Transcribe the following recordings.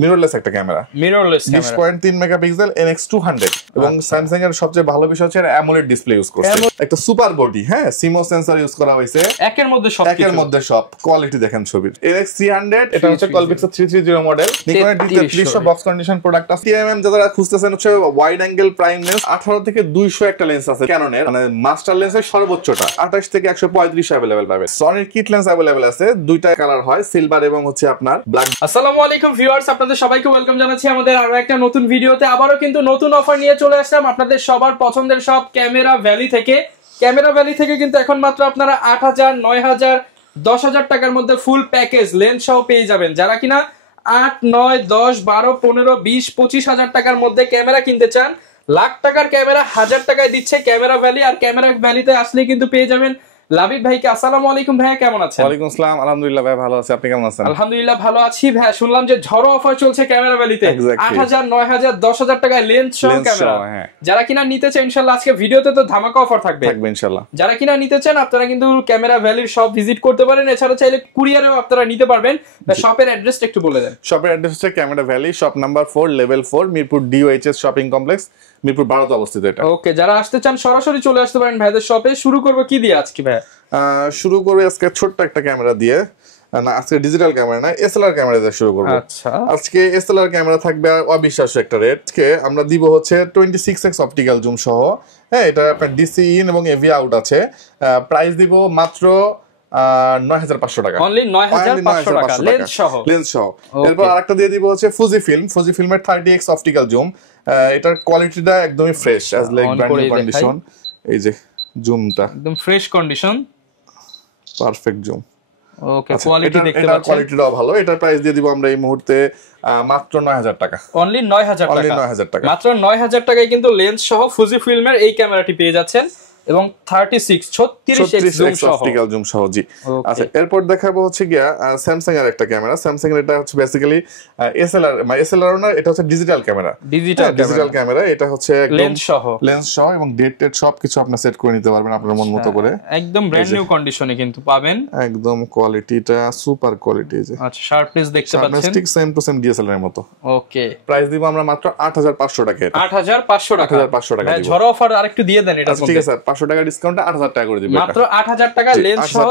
Mirrorless একটা camera, mirrorless camera 20.3 megapixel NX200 এবং Samsung এর সবচেয়ে ভালো বিষয় হচ্ছে অ্যামোলেড ডিসপ্লে ইউজ করছে, একটা সুপার বডি, হ্যাঁ সিমো সেন্সর ইউজ করা হয়েছে, একের মধ্যে সব কোয়ালিটি দেখেন ছবির। NX300 এটা হচ্ছে কলপিক্সেল 330 মডেল, নিকনের D3300 বক্স কন্ডিশন প্রোডাক্ট আছে। TMM যারা খুঁজতেছেন হচ্ছে ওয়াইড অ্যাঙ্গেল প্রাইম লেন্স, 18 থেকে 200 একটা লেন্স আছে ক্যাননের, মানে মাস্টার লেন্সের সর্বোচ্চটা 28 থেকে 135 अवेलेबल পাবেন। সনির কিট লেন্স अवेलेबल আছে, দুইটা কালার হয়, সিলভার এবং হচ্ছে আপনার ব্ল্যাক। আসসালামু আলাইকুম ভিউয়ার্স, আপনাদের সবাইকে ওয়েলকাম জানাচ্ছি আমাদের আরো একটা নতুন ভিডিওতে। আবারো কিন্তু নতুন অফার নিয়ে চলে আসলাম আপনাদের সবার পছন্দের সব ক্যামেরা ভ্যালি থেকে। ক্যামেরা ভ্যালি থেকে কিন্তু এখন মাত্র আপনারা 8000, 9000, 10000 টাকার মধ্যে ফুল প্যাকেজ লেন্স সহ পেয়ে যাবেন। যারা কিনা 8, 9, 10, 12, 15, 20, 25,000 টাকার মধ্যে ক্যামেরা কিনতে চান, লাখ টাকার ক্যামেরা 1000 টাকায় দিচ্ছে ক্যামেরা ভ্যালি। আর ক্যামেরা ভ্যালিতে আসলে কিন্তু পেয়ে যাবেন লাবিব ভাইকে। আসসালামু আলাইকুম ভাইয়া, কেমন আছেন? ওয়ালাইকুম আসসালাম, আলহামদুলিল্লাহ ভাই ভালো আছি, আপনি কেমন আছেন? আলহামদুলিল্লাহ ভালো আছি ভাই। শুনলাম যে ঝড়ো অফার চলছে ক্যামেরা ভ্যালিতে, 8000, 9000, 10000 টাকায় লেন্স সহ ক্যামেরা। যারা কিনা নিতে চান ইনশাআল্লাহ আজকে ভিডিওতে তো ধামাকা অফার থাকবে ইনশাআল্লাহ। যারা কিনা নিতে চান আপনারা কিন্তু ক্যামেরা ভ্যালির সব ভিজিট করতে পারেন, এছাড়া চাইলে কুরিয়ারেও আপনারা নিতে পারবেন। শপের অ্যাড্রেসটা একটু বলে দেন। শপের অ্যাড্রেস হচ্ছে camera valley, shop number 4, level 4, Mirpur DOHS shopping complex, Mirpur 12তে অবস্থিত এটা। ওকে, যারা আসতে চান সরাসরি চলে আসতে পারেন ভাইদের শপে। শুরু করব কি দিয়ে আজকে ভাই? শুরু করবে আজকে ছোট্ট একটা ক্যামেরা দিয়ে, না আজকে ডিজিটাল ক্যামেরা না, SLR ক্যামেরা দিয়ে শুরু করব। আচ্ছা, আজকে SLR ক্যামেরা থাকবে অবিশ্বাস্য একটা রেট। আমরা দিব হচ্ছে 26x অপটিক্যাল জুম সহ, হ্যাঁ এটা আপনার DC ইন এবং AV আউট আছে। প্রাইস দিব মাত্র 9500 টাকা, অনলি 9500 টাকা লেন্স সহ। এরপর আরেকটা দিয়ে দিব হচ্ছে ফুজিফিল্মের 30x অপটিক্যাল জুম। এটার কোয়ালিটিটা একদমই fresh, as like brand new condition. এই যে জুমটা একদম ফ্রেশ কন্ডিশন, পারফেক্ট জুম। ওকে, কোয়ালিটি দেখতে পাচ্ছেন, কোয়ালিটিটাও ভালো। এটার প্রাইস দিয়ে দিব আমরা এই মুহূর্তে মাত্র 9000 টাকা, অনলি 9000 টাকা। মাত্র 9000 টাকায় কিন্তু লেন্স সহ ফুজিফিল্মের এই ক্যামেরাটি পেয়ে যাচ্ছেন এবং 36x অপটিক্যাল জুম সহ। জি আচ্ছা, এরপর দেখাবো হচ্ছে গিয়া স্যামসাং এর একটা ক্যামেরা। স্যামসাং এর এটা হচ্ছে বেসিক্যালি SLR না, এটা হচ্ছে ডিজিটাল ক্যামেরা, ডিজিটাল ক্যামেরা। এটা হচ্ছে লেন্স সহ এবং ডেট সব কিছু আপনি সেট করে নিতে পারবেন আপনার মন মতো করে, একদম ব্র্যান্ড নিউ কন্ডিশনে কিন্তু পাবেন। একদম কোয়ালিটিটা সুপার কোয়ালিটি। যে আচ্ছা, শার্পনেস দেখতে পাচ্ছেন, ঠিক সেম টু সেম DSLR এর মতো। ওকে, প্রাইস দিব আমরা মাত্র 8500 টাকা। 8500 টাকা দিব। ঝড়ো অফার আরেকটু দিয়ে দেন এটা। ঠিক আছে, 500 টাকা ডিসকাউন্টে 8000 টাকা করে দিব। মাত্র 8000 টাকা লেন্স সহ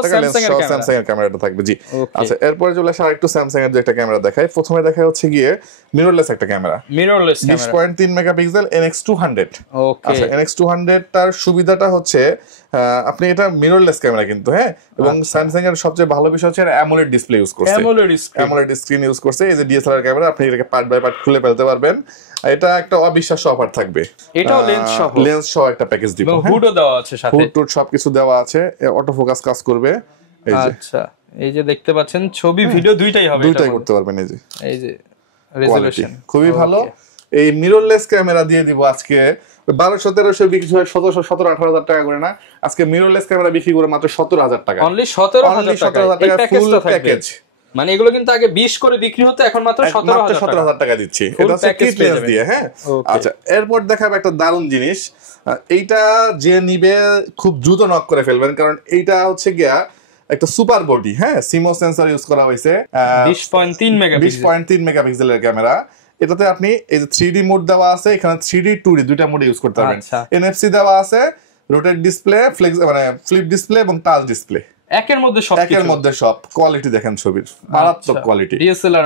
স্যামসাং এর ক্যামেরাটা থাকবে। জি আচ্ছা, এরপর চলে আসা আরেকটু স্যামসাং এর যে একটা ক্যামেরা দেখাই। প্রথমে দেখাই হচ্ছে গিয়ে মিররলেস একটা ক্যামেরা, 20.3 মেগাপিক্সেল NX200। ওকে, আচ্ছা NX200 টার সুবিধাটা হচ্ছে আপনি এটা মিররলেস ক্যামেরা কিন্তু, হ্যাঁ, এবং স্যামসাং এর সবচেয়ে ভালো বিষয় হচ্ছে অ্যামোলেড ডিসপ্লে ইউজ করছে, অ্যামোলেড স্ক্রিন ইউজ করছে। এই যে DSLR ক্যামেরা, আপনি এটাকে পার্ট বাই পার্ট খুলে ফেলতে পারবেন। এটা একটা অবিশ্বাস্য অফার থাকবে, এটাও লেন্স সহ একটা প্যাকেজ দিব, হুডও দেওয়া আছে সাথে, হুড সবকিছু দেওয়া আছে, অটো ফোকাস কাজ করবে। এই যে আচ্ছা, এই যে দেখতে পাচ্ছেন ছবি ভিডিও দুইটাই হবে, দুইটাই করতে পারবেন। এই যে রেজোলিউশন খুবই ভালো। এই মিররলেস ক্যামেরা দিয়ে দিব আজকে 1200, 1300 বিক্রি হয় 1700, 17, 18000 টাকা করে না। আজকে মিররলেস ক্যামেরা বিক্রি করে মাত্র 17000 টাকা, অনলি 17000 টাকা ফুল প্যাকেজ। মানে এগুলো কিন্তু আগে 20 করে বিক্রি হতো, এখন মাত্র 17000 টাকা দিচ্ছি। এটা হচ্ছে কিট লেন্স দিয়ে, হ্যাঁ। আচ্ছা, এরপর দেখাবো একটা দারুণ জিনিস। এইটা যে নিবে খুব দ্রুত নক করে ফেলবেন, কারণ এইটা হচ্ছে গিয়া একটা সুপার বডি, হ্যাঁ সিমো সেন্সর ইউজ করা হয়েছে, 20.3 মেগাপিক্সেলের ক্যামেরা। এটাতে আপনি এই যে 3D মোড দেওয়া আছে, এখানে 3D 2D দুইটা মোডে ইউজ করতে পারবেন। NFC দেওয়া আছে, রোটেট ডিসপ্লে, ফ্লেক্স মানে ফ্লিপ ডিসপ্লে এবং টাচ ডিসপ্লে, একের মধ্যে সব। কোয়ালিটি দেখেন ছবির, মারাত্মক কোয়ালিটি।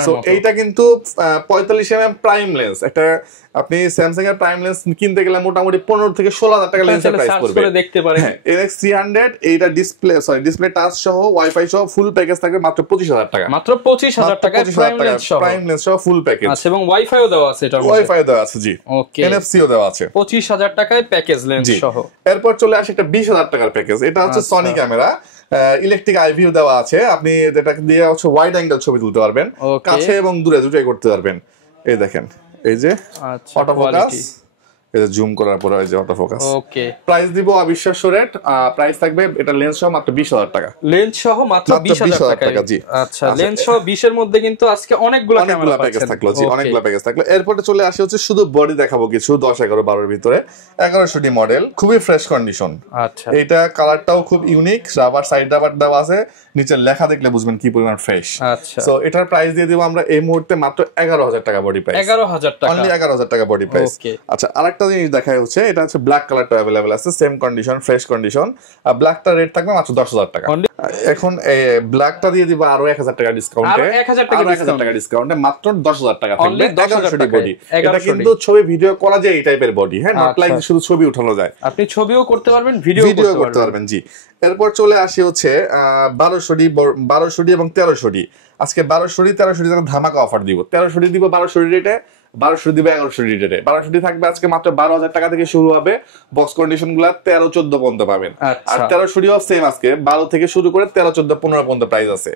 সো এইটা কিন্তু 45mm প্রাইম লেন্স। একটা আপনি স্যামসাং এর প্রাইম লেন্স কিনতে গেলে মোটামুটি 15 থেকে 16000 টাকা লেন্সের প্রাইস পড়বে, দেখতে পারেন। NX300 এইটা ডিসপ্লে টাচ সহ ওয়াইফাই সহ ফুল প্যাকেজ থাকবে মাত্র 25000 টাকা, মাত্র 25000 টাকা প্রাইম লেন্স সহ ফুল প্যাকেজ। আচ্ছা, এবং ওয়াইফাইও দেওয়া আছে, এটা ওয়াইফাই দেওয়া আছে। জি ওকে, NFC-ও দেওয়া আছে। 25000 টাকায় প্যাকেজ লেন্স সহ। এরপর চলে আসে একটা 20000 টাকার প্যাকেজ। এটা হচ্ছে Sony camera, electric eye view দেওয়া আছে। আপনি যেটা দিয়ে হচ্ছে ওয়াইড অ্যাঙ্গেল ছবি তুলতে পারবেন, কাছে এবং দূরে দুটোই করতে পারবেন। এই দেখেন, এই যে অটো ফোকাস এই যে জুম করার পরে এই যে অটো ফোকাস। ওকে, প্রাইস দিব অবিশ্বাস্য রেট। প্রাইস থাকবে এটা লেন্স সহ মাত্র 20000 টাকা। লেন্স সহ মাত্র 20000 টাকা। জি আচ্ছা, লেন্স সহ 20 এর মধ্যে কিন্তু আজকে অনেকগুলো ক্যামেরা প্যাকেজ থাকলো। জি অনেকগুলো প্যাকেজ থাকলো। এরপরে চলে আসে হচ্ছে শুধু বডি দেখাবো কিছু 10 11 12 এর ভিতরে 1100 মডেল, খুবই ফ্রেশ কন্ডিশন। আচ্ছা, এটা কালারটাও খুব ইউনিক, রাবার সাইড রাবার দেওয়া আছে, নিচে লেখা দেখলে বুঝবেন কি পরিমাণ ফ্রেশ। আচ্ছা, সো এটার প্রাইস দিয়ে দিব আমরা এই মুহূর্তে মাত্র 11000 টাকা বডি প্রাইস। 11000 টাকা, অনলি 11000 টাকা বডি প্রাইস। আচ্ছা, আরেকটা জিনিস দেখাই হচ্ছে, এটা হচ্ছে ব্ল্যাক কালারটা अवेलेबल আছে, সেম কন্ডিশন, ফ্রেশ কন্ডিশন। আর ব্ল্যাকটা রেট থাকবে মাত্র 10000 টাকা। এখন ব্ল্যাকটা দিয়ে দিব আরো 1000 টাকা ডিসকাউন্টে, 1000 টাকা ডিসকাউন্টে মাত্র 10000 টাকা থাকবে। 11000 বডি। এটা কিন্তু ছবি ভিডিও করা যায় এই টাইপের বডি, হ্যাঁ, নট লাইক শুধু ছবি উঠানো যায়। আপনি ছবিও করতে পারবেন, ভিডিও করতে পারবেন। জি। এরপর চলে আসি হচ্ছে 1200 এবং 1300। আজকে 1200 1300 ধামাকা অফার দিব। 1300 দিব 1200 রেটে, 1200 দিব 1100 রেটে। 1200 থাকবে আজকে মাত্র 12000 টাকা থেকে শুরু হবে। বক্স কন্ডিশন গুলা 13 14 পর্যন্ত পাবেন। আর 1300 সেম আজকে 12 থেকে শুরু করে 13 14 15 পর্যন্ত প্রাইস আছে।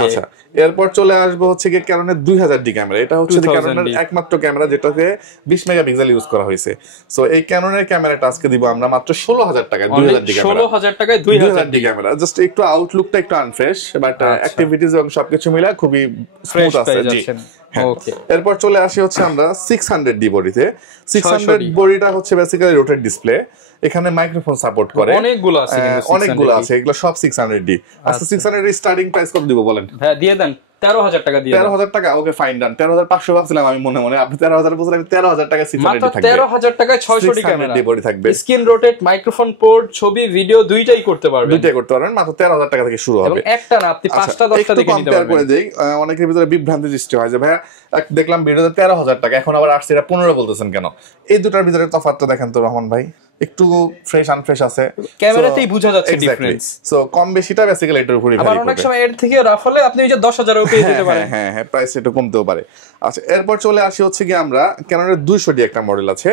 আচ্ছা, এরপর চলে আসবো হচ্ছে কি ক্যাননের 2000D ক্যামেরা। এটা হচ্ছে ক্যাননের একমাত্র ক্যামেরা যেটাতে 20 মেগাপিক্সেল ইউজ করা হয়েছে। সো এই ক্যাননের ক্যামেরাটা আজকে দিব আমরা মাত্র 16000 টাকায়। 2000D ক্যামেরা, 16000 টাকায় 2000D ক্যামেরা। জাস্ট একটু আউটলুকটা একটু আনফ্রেশ, বাট অ্যাক্টিভিটিজ এবং সবকিছু মিলে খুবই স্মুথ আছে। জি। এরপর চলে আসি হচ্ছে আমরা 600D বডিতে। 600 বডিটা হচ্ছে বেসিক্যালি রোটেট ডিসপ্লে, এখানে মাইক্রোফোন সাপোর্ট করে, অনেকগুলো আছে, এগুলো সব 600D। আচ্ছা, 600D স্টার্টিং প্রাইস কত দিব বলেন? হ্যাঁ, দিয়ে দেন 13000 টাকা দিয়ে। 13000 টাকা, ওকে ফাইন ডান। 13500 ভাবছিলাম আমি মনে মনে, আপনি 13000 বলছেন, আমি 13000 টাকা 600D থাকবে। 13000 টাকায় 600D ক্যামেরা বডি থাকবে, স্ক্রিন রোটেট, মাইক্রোফোন পোর্ট, ছবি ভিডিও দুইটাই করতে পারবেন। মাত্র 13000 টাকা থেকে শুরু হবে। একটা না, আপনি 5টা 10টা দেখে নিতে পারবেন। করে দেই, অনেকের ভিতরে বিভ্রান্তি সৃষ্টি হয় যে ভাইয়া দেখলাম ভিডিওতে 13000 টাকা, এখন আবার আসছে 15 বলতেছেন কেন? এই দুটার ভিতরে তফাৎটা দেখেন তো রহমান ভাই, একটু ফ্রেশ আনফ্রেশ আছে, ক্যামেরাতেই বোঝা যাচ্ছে ডিফারেন্স। সো কম বেশিটা বেসিক্যালি এটার উপরই ভ্যারি করে। আবার অনেক সময় এর থেকে রাফ হলে আপনি ওই যে 10000 এও পেয়ে যেতে পারেন। হ্যাঁ, প্রাইস একটু কমতেও পারে। আচ্ছা, এরপর চলে আসি হচ্ছে কি আমরা ক্যাননের 200D একটা মডেল আছে,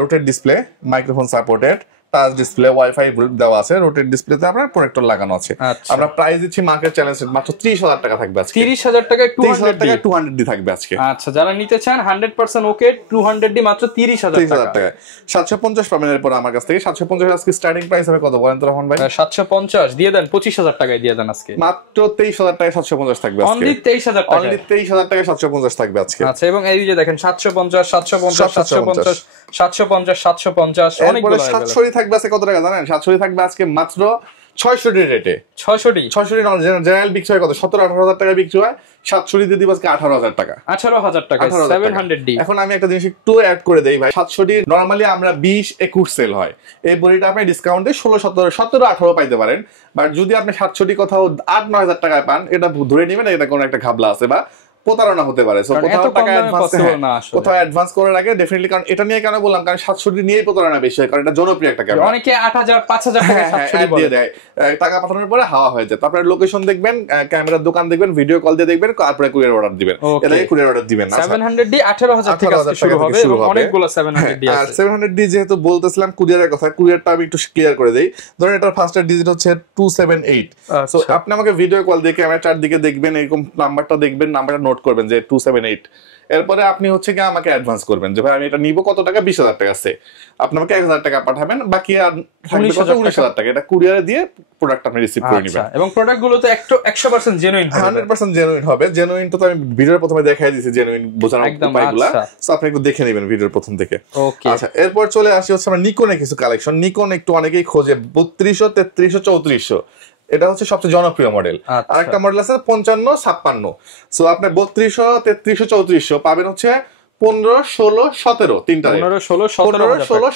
rotate display, microphone supported, touch display, wifi দেওয়া আছে, রোটেট ডিসপ্লেতে আপনার প্রজেক্টর লাগানো আছে। আমরা প্রাইস দিচ্ছি মার্কেট চ্যালেঞ্জ মাত্র 30000 টাকা থাকবে আজকে। 30000 টাকায় 200D থাকবে আজকে। আচ্ছা, যারা নিতে চান 100% ওকে, 200D মাত্র 30000 টাকা। 750 পাবেন এরপর আমার কাছ থেকে। 750 আজকে স্টার্টিং প্রাইস হবে কত বলেন তো রহমান ভাই? 750 দিয়ে দেন, 25000 টাকায় দিয়ে দেন আজকে। মাত্র 23000 টাকায় 750 থাকবে আজকে। অনলি 23000 টাকা, অনলি 23000 টাকায় 750 থাকবে আজকে। আচ্ছা, এবং এই যে দেখেন 750 750 750 750 750 অনেকগুলো। 700 থাকবে আজকে কত টাকা জানেন? 700 থাকবে আজকে মাত্র 600D রেটে। 600D জেনারেল বিক্রি হয় কত? 17-18 টাকা বিক্রি হয়। 700 দিয়ে দিব আজকে 18000 টাকা। 18000 টাকা 700D। এখন আমি একটা জিনিস একটু অ্যাড করে দেই ভাই। 700D নরমালি আমরা 20-21 সেল হয়, এই বডিটা আপনি ডিসকাউন্টে 16-17-18 পাইতে পারেন। বাট যদি আপনি 700D কোথাও 8-9000 টাকায় পান, এটা ধরে নেবেন এটা কোনো একটা ঘাবলা আছে বা প্রতারণা হতে পারে। সো কোথাও টাকা কোথাও অ্যাডভান্স করার আগে ডেফিনেটলি, কারণ এটা নিয়ে কেন বললাম, কারণ 700D নিয়েই প্রতারণা বেশি হয়, কারণ এটা জনপ্রিয় একটা ক্যামেরা। অনেকে 8000 5000 টাকা 700D দিয়ে দেয়, টাকা পাঠানোর পরে হাওয়া হয়ে যায়। তারপরে লোকেশন দেখবেন, ক্যামেরার দোকান দেখবেন, ভিডিও কল দিয়ে দেখবেন, তারপরে কুরিয়ার অর্ডার দিবেন। এটাকে কুরিয়ার অর্ডার দিবেন না। 700D 18000 থেকে শুরু হবে এবং অনেকগুলো 700D আছে। আর 700D যেহেতু বলতেছিলাম কুরিয়ারের কথা, কুরিয়ারটা আমি একটু ক্লিয়ার করে দেই। ধরেন এটার ফার্স্টের ডিজিট হচ্ছে 278। সো আপনি আমাকে ভিডিও কল দিয়ে ক্যামেরা চারদিকে দেখবেন, এরকম নাম্বারটা দেখবেন, নাম্বারটা নোট করবেন যে 278। এরপরে আপনি হচ্ছে কি আমাকে অ্যাডভান্স করবেন যে ভাই আমি এটা নিব কত টাকা, 20000 টাকা আছে, আপনি আমাকে 1000 টাকা পাঠাবেন, বাকি আর 19000 টাকা এটা কুরিয়ারে দিয়ে প্রোডাক্ট আপনি রিসিভ করে নেবেন। এবং প্রোডাক্টগুলো তো 100% জেনুইন হবে, 100% জেনুইন হবে। জেনুইন তো আমি ভিডিওর প্রথমে দেখাই দিয়েছি, জেনুইন বোঝানোর উপায়গুলো, সো আপনি একটু দেখে নেবেন ভিডিওর প্রথম থেকে। আচ্ছা, এরপর চলে আসি হচ্ছে আমরা নিকনের কিছু কালেকশন। নিকন একটু অনেকেই খোঁজে 3200 3300 3400, এটা হচ্ছে সবচেয়ে জনপ্রিয় মডেল। আর একটা মডেল আছে 55 56। সো আপনি 3200 3300 3400 পাবেন হচ্ছে 15 16 17 তিনটা 15 16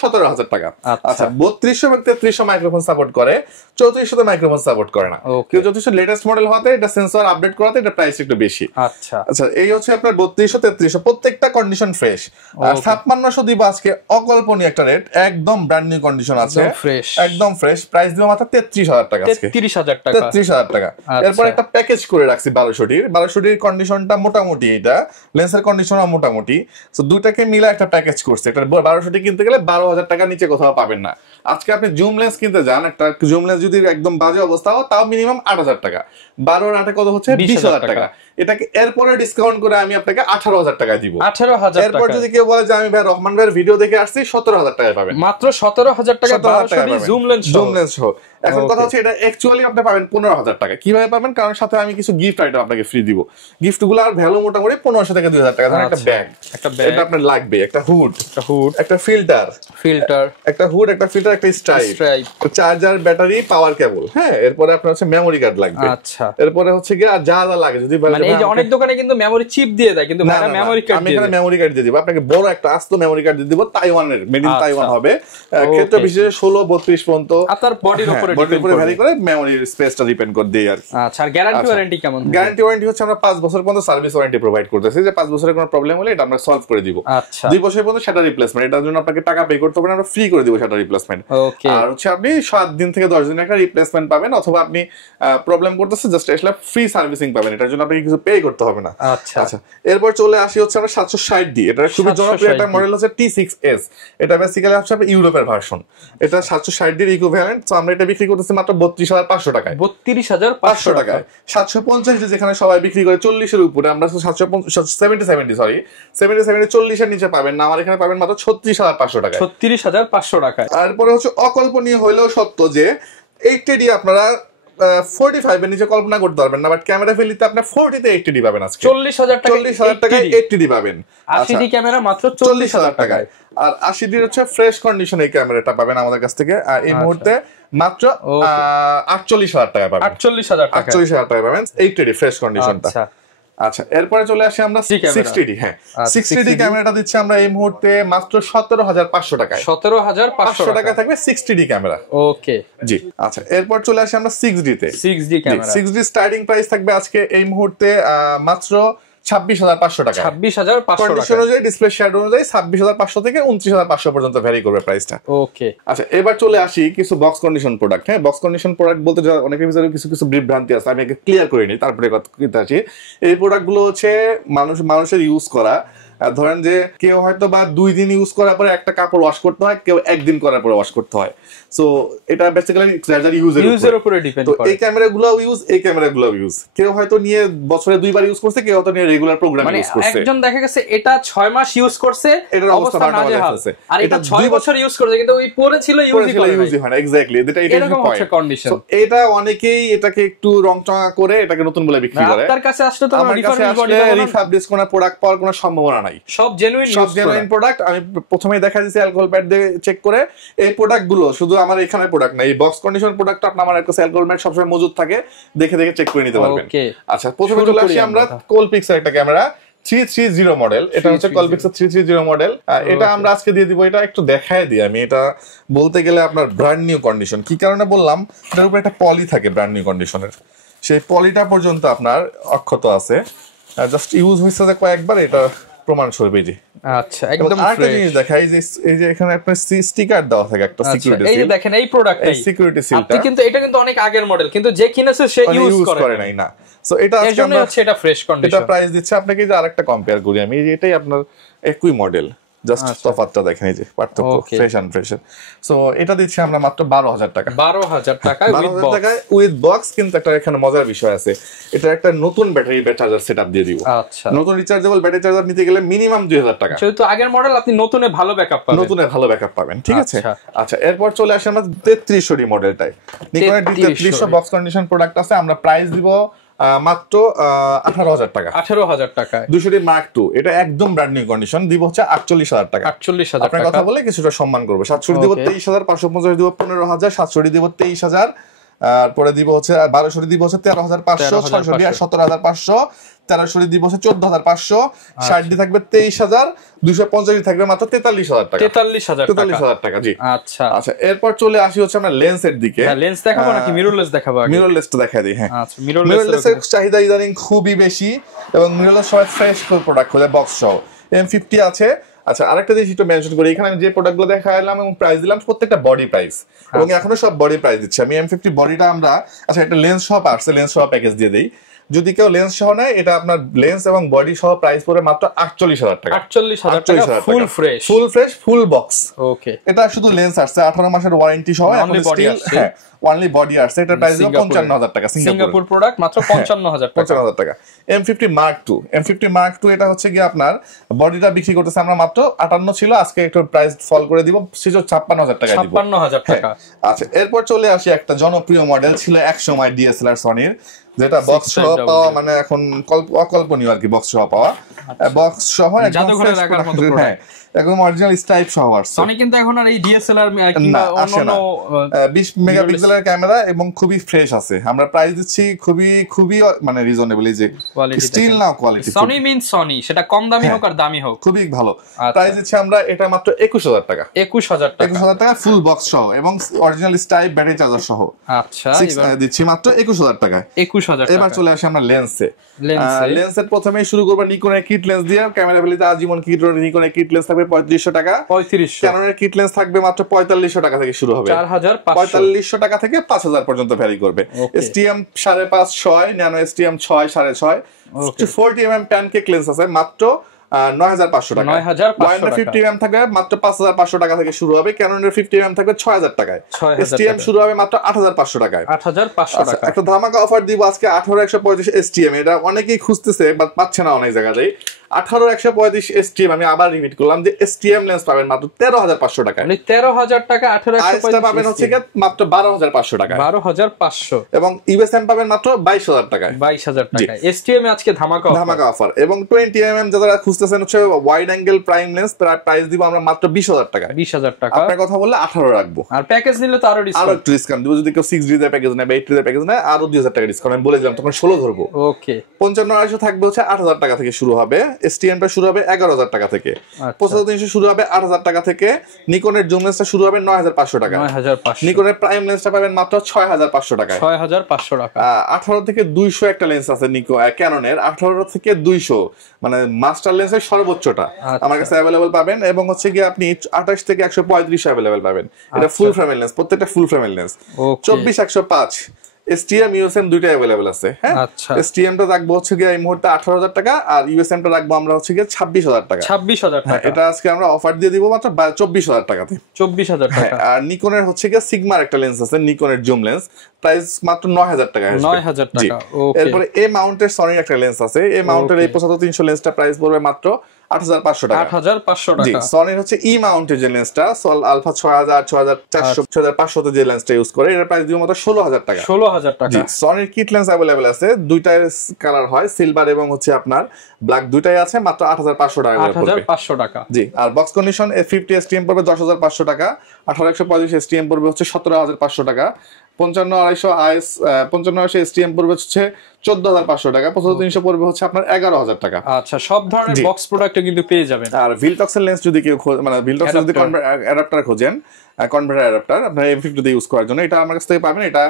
17,000 টাকা। আচ্ছা, 3200 এবং 3300 মাইক্রোফোন সাপোর্ট করে, 3400 তে মাইক্রোফোন সাপোর্ট করে না। কিন্তু 3400 লেটেস্ট মডেল হওয়াতে এটা সেন্সর আপডেট করাতে এটা প্রাইস একটু বেশি। আচ্ছা, এই হচ্ছে আপনার 3200 3300 প্রত্যেকটা কন্ডিশন ফ্রেশ। আর 5600 দিব আজকে অকল্পনীয় একটা রেট, একদম ব্র্যান্ড নিউ কন্ডিশন আছে, একদম ফ্রেশ। প্রাইস দিব মাত্র 33000 টাকা আজকে। 33000 টাকা। এরপর একটা প্যাকেজ করে রাখছি 1200 এর কন্ডিশনটা মোটামুটি, এটা লেন্সের কন্ডিশনও মোটামুটি। সো দুটাকে মিলে একটা প্যাকেজ করছে। একটা 1200 কিনতে গেলে 12000 টাকা নিচে কোথাও পাবেন না। আজকে আপনি জুম লেন্স কিনতে যান, একটা জুম লেন্স যদি একদম বাজে অবস্থা হয় তাও মিনিমাম 8,000 টাকা, 12 আর 8 কত হচ্ছে 20,000 টাকা। এটাকে এরপরে ডিসকাউন্ট করে আমি আপনাকে 18,000 টাকায় দিব। 18,000 এরপর যদি কেউ বলে যে আমি ভাই রহমান ভাইয়ের ভিডিও দেখে আসছি, 17,000 টাকায় পাবেন, মাত্র 17,000 টাকা, 12 জুম লেন্স সহ। এখন কথা হচ্ছে এটা অ্যাকচুয়ালি আপনি পাবেন 15,000 টাকা। কিভাবে পাবেন? কারণ সাথে আমি কিছু গিফট আইটেম আপনাকে ফ্রি দিব। গিফটগুলো আর ভ্যালু মোটামুটি 1,500 থেকে 2,000 টাকা। ধরেন একটা ব্যাগ, এটা আপনার লাগবে, একটা হুড, একটা ফিল্টার, একটা হুড, একটা ফিল্টার, একটা স্ট্রাইপ, চার্জার, ব্যাটারি, পাওয়ার কেবল, হ্যাঁ। এরপরে আপনার হচ্ছে মেমোরি কার্ড লাগবে। আচ্ছা, এরপরে হচ্ছে কি আর যা যা লাগে, যদি মানে এই যে অনেক দোকানে কিন্তু মেমোরি চিপ দিয়ে দেয়, কিন্তু ভাই মেমোরি কার্ড, আমি এখানে মেমোরি কার্ড দিয়ে দিব আপনাকে, বড় একটা আস্ত মেমোরি কার্ড দিয়ে দিব, তাইওয়ানের, মেড ইন তাইওয়ান হবে। ক্ষেত্র বিশেষে 16 32 পর্যন্ত আপনার বডির উপরে ভ্যারি করে মেমোরি স্পেসটা ডিপেন্ড করে দেই আর কি। আচ্ছা, আর গ্যারান্টি ওয়ারেন্টি কেমন? গ্যারান্টি ওয়ারেন্টি হচ্ছে আমরা 5 বছর পর্যন্ত সার্ভিস ওয়ারেন্টি প্রোভাইড করতেছি, যে 5 বছরের কোনো প্রবলেম হলে এটা আমরা সলভ করে দিব। আচ্ছা, 2 বছর পর্যন্ত সেটা রিপ্লেসমেন্ট, এটার জন্য আপনাকে টাকা পে করতে হবে না, আমরা ফ্রি করে দিব সেটা রিপ্লেসমেন্ট। ওকে, আর হচ্ছে আপনি 7 দিন থেকে 10 দিন একটা রিপ্লেসমেন্ট পাবেন, অথবা আপনি প্রবলেম করতেছে জাস্ট আসলে ফ্রি সার্ভিসিং পাবেন, এটার জন্য আপনাকে কিছু পে করতে হবে না। আচ্ছা, এরপর চলে আসি হচ্ছে আমরা 760D, এটা খুবই জনপ্রিয় একটা মডেল হচ্ছে T6s। এটা বেসিক্যালি হচ্ছে ইউরোপের ভার্সন, এটা 760D এর ইকুইভ্যালেন্ট। তো আমরা এটা বিক্রি করতেছি মাত্র 32,500 টাকায়। 32,500 টাকায়। 750 যেখানে সবাই বিক্রি করে 40 এর উপরে, আমরা 70 এর নিচে পাবেন না, আমার এখানে পাবেন মাত্র 36,500 টাকায়। 36,500 টাকায়। তারপরে হচ্ছে অকল্পনীয় হইলেও সত্য যে 80D আপনারা 45 এর নিচে কল্পনা করতে পারবেন না, বাট ক্যামেরা ফেলিতে আপনি 40 তে 80D পাবেন আজকে। 40,000 টাকায় 80D পাবেন। 80D ক্যামেরা মাত্র 40,000 টাকায়। আর 80D হচ্ছে ফ্রেশ কন্ডিশন এই ক্যামেরাটা পাবেন আমাদের কাছ থেকে। আর এই মুহূর্তে মাত্র 48,000 টাকা পাবেন। 48,000 টাকা পাবেন 80D ফ্রেশ কন্ডিশনটা। আচ্ছা, এরপরে চলে আসি আমরা 60D। হ্যাঁ, 60D ক্যামেরাটা দিচ্ছি আমরা এই মুহূর্তে মাত্র 17,500 টাকায়। 17,500 টাকা থাকবে 60D ক্যামেরা। ওকে, জি। আচ্ছা, এরপর চলে আসি আমরা 6D তে। 6D camera, 6D starting price থাকবে আজকে এই মুহূর্তে মাত্র 26,500 টাকা। 26,500 কন্ডিশন অনুযায়ী, ডিসপ্লে শেয়ার অনুযায়ী 26,500 থেকে 29,500 পর্যন্ত ভ্যারি করবে প্রাইসটা। ওকে, আচ্ছা, এবার চলে আসি কিছু বক্স কন্ডিশন প্রোডাক্ট। হ্যাঁ, বক্স কন্ডিশন প্রোডাক্ট বলতে অনেকের ভিতরে কিছু কিছু বিভ্রান্তি আছে, আমি ক্লিয়ার করে নিই, তারপরে কথা আসি। এই প্রোডাক্টগুলো হচ্ছে মানুষের ইউজ করা। ধরেন যে কেউ হয়তো বা 2 দিন ইউজ করার পরে একটা কাপড় ওয়াশ করতে হয়, কেউ 1 দিন করার পরে ওয়াশ করতে হয়। সো এটা বেসিক্যালি যার ইউজের উপরে ডিপেন্ড করে। তো এই ক্যামেরাগুলো ইউজ, এই ক্যামেরাগুলো ইউজ, কেউ হয়তো নিয়ে বছরে 2 বার ইউজ করছে, কেউ হয়তো নিয়ে রেগুলার প্রোগ্রাম ইউজ করছে। একজন দেখা গেছে এটা 6 মাস ইউজ করছে, এটার অবস্থা নাজেহাল আছে, আর এটা 6 বছর ইউজ করছে কিন্তু ওই পরে ছিল ইউজই হয় না। এক্স্যাক্টলি, এটাই পয়েন্ট কন্ডিশন। সো এটা অনেকেই এটাকে একটু রংচঙা করে এটাকে নতুন বলে বিক্রি করে। আপনার কাছে আসলে তো রিফাবলিশ কোনো প্রোডাক্ট পাওয়ার কোনো সম্ভাবনা নাই, সব জেনুইন প্রোডাক্ট। আমি প্রথমেই দেখা দিয়েছি অ্যালকোহল প্যাড দিয়ে চেক করে। এই প্রোডাক্টগুলো শুধু আমার এখানে প্রোডাক্ট না, এই বক্স কন্ডিশন প্রোডাক্ট আপনার আমার কাছে অ্যালকোহল প্যাড সবসময় মজুদ থাকে, দেখে দেখে চেক করে নিতে পারবেন। আচ্ছা, প্রথমে চলে আসি আমরা কোলপিক্সের একটা ক্যামেরা 330 মডেল। এটা হচ্ছে কোলপিক্সের 330 মডেল। এটা আমরা আজকে দিয়ে দিব। এটা একটু দেখায় দিই আমি, এটা বলতে গেলে আপনার ব্র্যান্ড নিউ কন্ডিশন। কি কারণে বললাম, এটার উপরে একটা পলি থাকে ব্র্যান্ড নিউ কন্ডিশনের, সেই পলিটা পর্যন্ত আপনার অক্ষত আছে, জাস্ট ইউজ হয়েছে যে কয়েকবার, এটা প্রমাণ স্বরূপ। জি, আচ্ছা, একদম আরেকটা জিনিস দেখাই, এই যে এখানে আপনার স্টিকার দেওয়া থাকে একটা সিকিউরিটি সিল। এই যে দেখেন এই প্রোডাক্টটাই সিকিউরিটি সিলটা, আপনি কিন্তু এটা কিন্তু অনেক আগের মডেল, কিন্তু যে কিনেছে সে ইউজ করে নাই না। সো এটা আজকে আমরা হচ্ছে এটা ফ্রেশ কন্ডিশন। এটা প্রাইস দিচ্ছে আপনাকে, যে আরেকটা কম্পেয়ার করি আমি, এটাই আপনার একই মডেল, জাস্ট তফাৎটা দেখেন, এই যে পার্থক্য, ফ্রেশ এন্ড ফ্রেশ। সো এটা দিচ্ছি আমরা মাত্র 12,000 টাকা। 12,000 টাকায় উইথ বক্স। কিন্তু একটা এখানে মজার বিষয় আছে, এটা একটা নতুন ব্যাটারি চার্জার সেটআপ দিয়ে দিব। আচ্ছা, নতুন রিচার্জেবল ব্যাটারি চার্জার নিতে গেলে মিনিমাম 2,000 টাকা। যেহেতু আগের মডেল, আপনি নতুনে ভালো ব্যাকআপ পাবেন। ঠিক আছে। আচ্ছা, এরপর চলে আসি আমরা 3300 মডেলটাই। নিকনের D3300 বক্স কন্ডিশন প্রোডাক্ট আছে, আমরা প্রাইস দিব মাত্র 18,000 টাকা। 18,000 টাকায় 200D Mark II, এটা একদম ব্র্যান্ড নিউ কন্ডিশন, দিব হচ্ছে 48,000 টাকা। 48,000 আপনার কথা বলে কিছুটা সম্মান করব। 700D দিব 23,550, দিব 15,000, 700D দিব 23,000, আর পরে দিব হচ্ছে 1200D দিব হচ্ছে 13,500, 600D 17,500, 1300D দিব হচ্ছে 14,500, 60D থাকবে 23,000, 250D থাকবে মাত্র 43,000 টাকা। 43,000 টাকা। জি, আচ্ছা। আচ্ছা, এরপর চলে আসি হচ্ছে আমরা লেন্সের দিকে। লেন্স দেখাবো নাকি মিররলেস দেখাবো? মিররলেসটা দেখা দিই। হ্যাঁ, আচ্ছা, মিররলেসের চাহিদা ইদানিং খুবই বেশি, এবং মিররলেস সবাই ফ্রেশ প্রোডাক্ট খোঁজে, বক্স সহ। M50 আছে। আচ্ছা, আরেকটা জিনিস একটু মেনশন করি, এখানে আমি যে প্রোডাক্টগুলো দেখাইলাম এবং প্রাইস দিলাম প্রত্যেকটা বডি প্রাইস, এবং এখনো সব বডি প্রাইস দিচ্ছি আমি। M50 বডিটা আমরা, আচ্ছা, একটা লেন্স সহ আসছে, লেন্স সহ প্যাকেজ দিয়ে দেই। যদি কেউ লেন্স সহ নেয় এটা আপনার লেন্স এবং বডি সহ প্রাইস পড়বে মাত্র 48,000 টাকা। 48,000 টাকা ফুল ফ্রেশ ফুল বক্স। ওকে, এটা শুধু লেন্স আসছে 18 মাসের ওয়ারেন্টি সহ, এখন স্টিল হ্যাঁ অনলি বডি আসছে। এটা প্রাইস 55,000 টাকা, সিঙ্গাপুর প্রোডাক্ট, মাত্র 55,000 টাকা। 55,000 টাকা। M50 Mark II, M50 Mark II এটা হচ্ছে কি আপনার বডিটা বিক্রি করতেছে আমরা মাত্র 58 ছিল, আজকে একটু প্রাইস ফল করে দিব, সেটা 56,000 টাকা দিব। 56,000 টাকা। আচ্ছা, এরপর চলে আসি একটা জনপ্রিয় মডেল ছিল এক সময় DSLR সনির, যেটা বক্স সহ পাওয়া মানে এখন অকল্পনীয় আর কি, বক্স সহ পাওয়া। বক্স সহ জাদুঘরে রাখার মতো প্রোডাক্ট, একদম অরিজিনাল স্টাইপ সহ আসছে। সনি কিন্তু এখন আর এই DSLR কিংবা অন্যান্য 20 মেগাপিক্সেলের ক্যামেরা এবং খুবই ফ্রেশ আছে। আমরা প্রাইস দিচ্ছি খুবই মানে রিজনেবল, যে স্টিল না কোয়ালিটি। সনি মিন্স সনি, সেটা কম দামি হোক আর দামি হোক, খুবই ভালো। প্রাইস দিচ্ছি আমরা এটা মাত্র 21,000 টাকা। 21,000 টাকা ফুল বক্স সহ এবং অরিজিনাল স্টাইপ ব্যাটারি চার্জার সহ। আচ্ছা, দিচ্ছি মাত্র 21,000 টাকা। 21,000 টাকা। এবার চলে আসি আমরা লেন্সে। লেন্সের প্রথমেই শুরু করব নিকনের কিট লেন্স দিয়ে। ক্যামেরা ভ্যালিতে আজীবন কিট নিকনের কিট লেন্স থাকবে 3500 টাকা। 3500। ক্যাননের কিট লেন্স থাকবে মাত্র 4500 টাকা থেকে শুরু হবে। 4500 টাকা থেকে 5000 পর্যন্ত ভ্যারি করবে। STM 5.5 6, nano STM 6 6.5, 40mm pancake lens আছে মাত্র 9,500 টাকা। 50mm থাকবে মাত্র 5,500 টাকা থেকে শুরু হবে। ক্যাননের 50mm থাকবে 6,000 টাকায়। STM শুরু হবে মাত্র 8,500 টাকায়। 8,500 টাকা। একটা ধামাকা অফার দিব আজকে 18,135 STM। এটা অনেকেই খুঁজতেছে বাট পাচ্ছে না অনেক জায়গাতেই। 18,135 STM, আমি আবার রিপিট করলাম যে STM লেন্স পাবেন মাত্র 13,500 টাকায়। মানে 13,000 টাকা 18,135 পাবেন হচ্ছে মাত্র 12,500 টাকায়। 12,500 এবং USM পাবেন মাত্র 22,000 টাকায়। 22,000 টাকায় STM এ আজকে ধামাকা অফার। এবং 20mm যারা খুঁজতেছেন হচ্ছে wide angle prime lens, price দিব আমরা মাত্র 20,000 টাকায়। 20,000 টাকা। আপনার কথা বললে 18 রাখবো। আর প্যাকেজ নিলে তো আরো একটু ডিসকাউন্ট দিব। যদি কেউ 6D এর প্যাকেজ নেয় বা 8D এর প্যাকেজ নেয় আরো 2,000 টাকা ডিসকাউন্ট আমি বলে দিলাম, তখন 16 ধরবো। ওকে। 55,200 থাকবে হচ্ছে 8,000 টাকা থেকে শুরু হবে। STM টা শুরু হবে 11,000 টাকা থেকে। 75,300 শুরু হবে 8,000 টাকা থেকে। নিকনের জুম লেন্সটা শুরু হবে 9,500 টাকা। 9,500। নিকনের প্রাইম লেন্সটা পাবেন মাত্র 6,500 টাকায়। 6,500 টাকা। 18 থেকে 200 একটা লেন্স আছে ক্যাননের, 18 থেকে 200 মানে মাস্টার লেন্সের সর্বোচ্চটা আমার কাছে অ্যাভেলেবল পাবেন। এবং হচ্ছে কি আপনি 28 থেকে 135 অ্যাভেলেবল পাবেন। এটা ফুল ফ্রেমের লেন্স, প্রত্যেকটা ফুল ফ্রেমের লেন্স। 24-105 STM USM দুইটা अवेलेबल আছে। হ্যাঁ, STM টা রাখবো হচ্ছে গিয়ে এই মুহূর্তে 18,000 টাকা, আর USM টা রাখবো আমরা হচ্ছে গিয়ে 26,000 টাকা। 26,000 টাকা। এটা আজকে আমরা অফার দিয়ে দিব মাত্র 24,000 টাকাতে। 24,000 টাকা। আর নিকনের হচ্ছে গিয়ে সিগমার একটা লেন্স আছে, নিকনের জুম লেন্স, প্রাইস মাত্র 9,000 টাকা। 9,000 টাকা। ওকে। এরপরে এ মাউন্টের সনির একটা লেন্স আছে। এ মাউন্টের এই 75-300 লেন্সটা প্রাইস পড়বে মাত্র 8,500 টাকা। 8,500 টাকা। জি, সনির হচ্ছে ই মাউন্টের যে লেন্সটা সল আলফা 6000, 6400, 6500 তে যে লেন্সটা ইউজ করে, এর প্রাইস দিব মাত্র 16,000 টাকা। 16,000 টাকা। জি, সনির কিট লেন্স अवेलेबल আছে, দুইটার কালার হয় সিলভার এবং হচ্ছে আপনার ব্ল্যাক, দুইটাই আছে, মাত্র 8,500 টাকা করে পড়বে। 8,500 টাকা। জি, আর বক্স কন্ডিশন A50 STM পড়বে 10,500 টাকা। 18-135 STM পড়বে হচ্ছে 17,500 টাকা। 55-200 STM পড়বে হচ্ছে 14,500 টাকা। 75-300 পড়বে হচ্ছে আপনার 11,000 টাকা। আচ্ছা, সব ধরনের বক্স প্রোডাক্টও কিন্তু পেয়ে যাবেন। আর ভিলটক্সের লেন্স যদি কেউ মানে ভিলটক্সের যদি অ্যাডাপ্টার খোঁজেন, কনভার্টার অ্যাডাপ্টার আপনার M50 তে ইউজ করার জন্য, এটা আমার কাছ থেকে পাবেন। এটা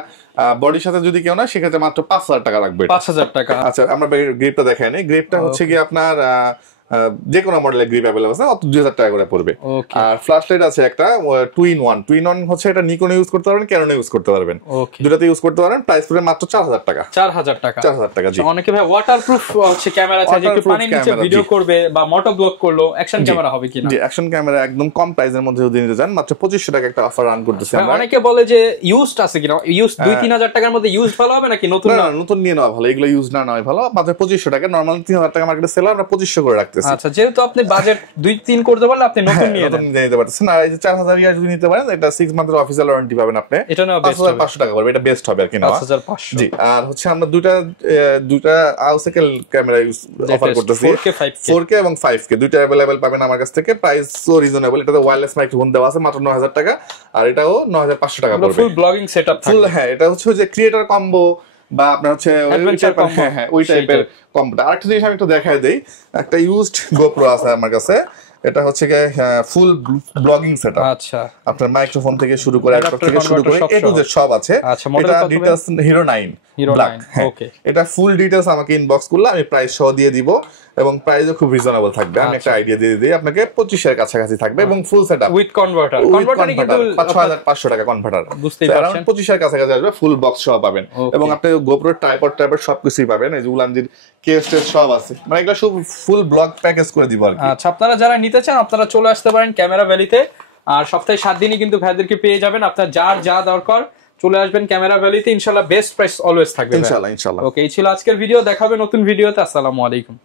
বডির সাথে যদি কেউ না, সেক্ষেত্রে মাত্র 5,000 টাকা লাগবে। 5,000 টাকা। আচ্ছা, আমরা গ্রিপটা দেখাই নি। গ্রিপটা হচ্ছে কি আপনার যে কোনো মডেলের গ্রিপ अवेलेबल আছে, অত 2,000 টাকা করে পড়বে। আর ফ্ল্যাশ লাইট আছে একটা 2-in-1। 2-in-1 হচ্ছে এটা নিকনে ইউজ করতে পারবেন, ক্যাননে ইউজ করতে পারবেন, দুটাতে ইউজ করতে পারবেন। প্রাইস পড়বে মাত্র 4,000 টাকা। 4,000 টাকা। 4,000 টাকা। জি, অনেকে ভাই ওয়াটারপ্রুফ হচ্ছে ক্যামেরা চাই, যে একটু পানির নিচে ভিডিও করবে বা মোটো ব্লক করলো, অ্যাকশন ক্যামেরা হবে কিনা? জি, অ্যাকশন ক্যামেরা একদম কম প্রাইসের মধ্যে যদি নিতে চান, মাত্র 2,500 টাকা একটা অফার রান করতেছি আমরা। অনেকে বলে যে ইউজড আছে কিনা, ইউজ 2-3,000 টাকার মধ্যে ইউজ ভালো হবে নাকি নতুন? না, নতুন নিয়ে নেওয়া ভালো, এগুলো ইউজ না নেওয়া ভালো। মাত্র 2,500 টাকা। নরমাল 3,000 টাকা মার্কেটে সেল, আমরা 2,500 করে রাখতেছি। আচ্ছা, যেহেতু আপনি বাজেট 2-3 করতে পারলে আপনি নতুন নিয়ে নিতে পারতেছেন। আর এই যে 4,000 ইয়ার যদি নিতে পারেন, এটা 6 মান্থের অফিশিয়াল ওয়ারেন্টি পাবেন আপনি। এটা না 5,500 টাকা পড়বে, এটা বেস্ট হবে আর কি না। 5,500। জি, আর হচ্ছে আমরা দুইটা আউসেকেল ক্যামেরা ইউজ অফার করতেছি, 4K এবং 5K দুইটা अवेलेबल পাবেন আমার কাছ থেকে। প্রাইসও রিজনেবল। এটাতে ওয়্যারলেস মাইক্রোফোন দেওয়া আছে, মাত্র 9,000 টাকা। আর এটাও 9,500 টাকা পড়বে। ফুল ব্লগিং সেটআপ ফুল। হ্যাঁ, এটা হচ্ছে যে ক্রিয়েটর কম্বো বা আপনার হচ্ছে ওই টাইপের কম্বোটা। আরেকটা জিনিস আমি একটু দেখাই দেই, একটা ইউজড গোপ্রো আছে আমার কাছে, এটা হচ্ছে ফুল ব্লগিং সেটআপ। আচ্ছা, আপনার মাইক্রোফোন থেকে শুরু করে ল্যাপটপ থেকে শুরু করে এ টু জেড সব আছে। এটা ডিটেইলস হিরো 9 ব্ল্যাক। ওকে, এটা ফুল ডিটেইলস আমাকে ইনবক্স করলে আমি প্রাইস সহ দিয়ে দিব এবং প্রাইসও খুব রিজনেবল থাকবে। আমি একটা আইডিয়া দিয়ে দিই আপনাকে, 25 এর কাছাকাছি থাকবে এবং ফুল সেটআপ উইথ কনভার্টার। কনভার্টারে কিন্তু 6500 টাকা কনভার্টার, বুঝতেই পারছেন 25 এর কাছাকাছি আসবে। ফুল বক্স সহ পাবেন এবং আপনি গোপ্রো ট্রাইপড সবকিছুই পাবেন। এই যে উলানজির কেস টেস সব আছে, মানে এগুলো সব ফুল ব্লগ প্যাকেজ করে দিব আর কি। আচ্ছা, আপনারা যারা নিতে চান আপনারা চলে আসতে পারেন ক্যামেরা ভ্যালিতে। আর সপ্তাহে 7 দিনই কিন্তু ভাইদেরকে পেয়ে যাবেন। আপনার যার যা দরকার চলে আসবেন ক্যামেরা ভ্যালিতে, ইনশাআল্লাহ বেস্ট প্রাইস অলওয়েজ থাকবে ইনশাআল্লাহ। ওকে, এই ছিল আজকের ভিডিও, দেখাবে নতুন ভিডিওতে। আসসালামু আলাইকুম।